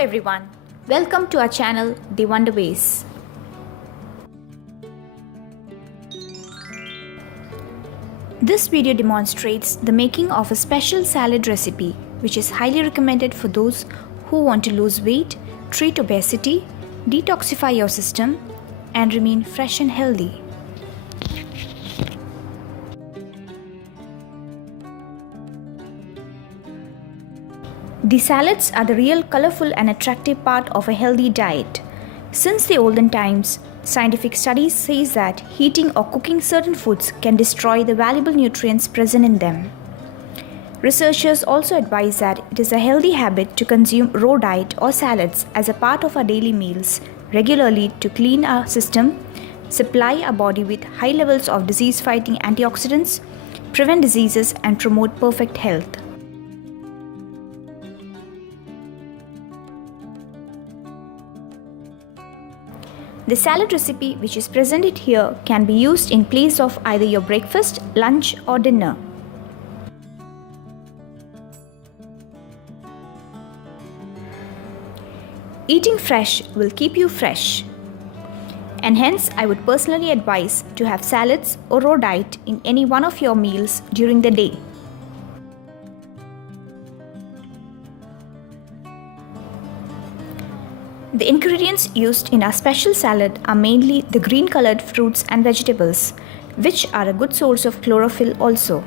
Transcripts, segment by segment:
everyone, welcome to our channel The Wonderways. This video demonstrates the making of a special salad recipe which is highly recommended for those who want to lose weight, treat obesity, detoxify your system and remain fresh and healthy. The salads are the real colorful and attractive part of a healthy diet. Since the olden times, scientific studies say that heating or cooking certain foods can destroy the valuable nutrients present in them. Researchers also advise that it is a healthy habit to consume raw diet or salads as a part of our daily meals regularly to clean our system, supply our body with high levels of disease-fighting antioxidants, prevent diseases and promote perfect health. The salad recipe which is presented here can be used in place of either your breakfast, lunch or dinner. Eating fresh will keep you fresh, and hence I would personally advise to have salads or raw diet in any one of your meals during the day. The ingredients used in our special salad are mainly the green colored fruits and vegetables, which are a good source of chlorophyll also.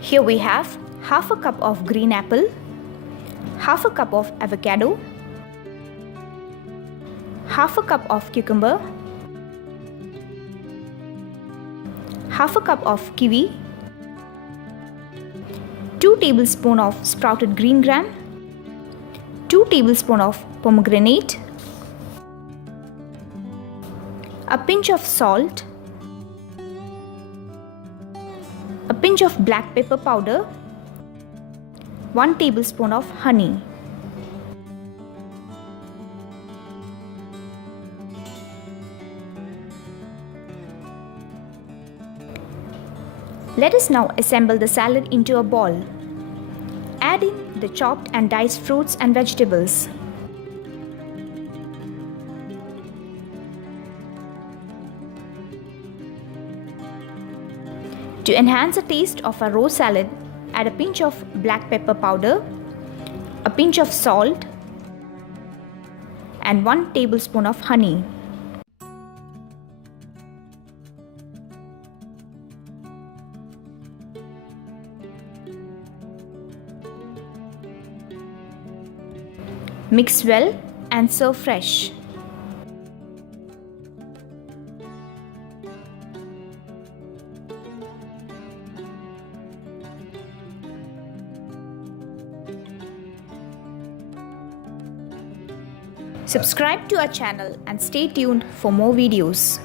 Here we have half a cup of green apple, half a cup of avocado, half a cup of cucumber, half a cup of kiwi, 2 tablespoons of sprouted green gram, 2 tablespoons of pomegranate, a pinch of salt, a pinch of black pepper powder, 1 tablespoon of honey. Let us now assemble the salad into a ball. Add in the chopped and diced fruits and vegetables. To enhance the taste of a raw salad, add a pinch of black pepper powder, a pinch of salt, and 1 tablespoon of honey. Mix well and serve fresh. Subscribe to our channel and stay tuned for more videos.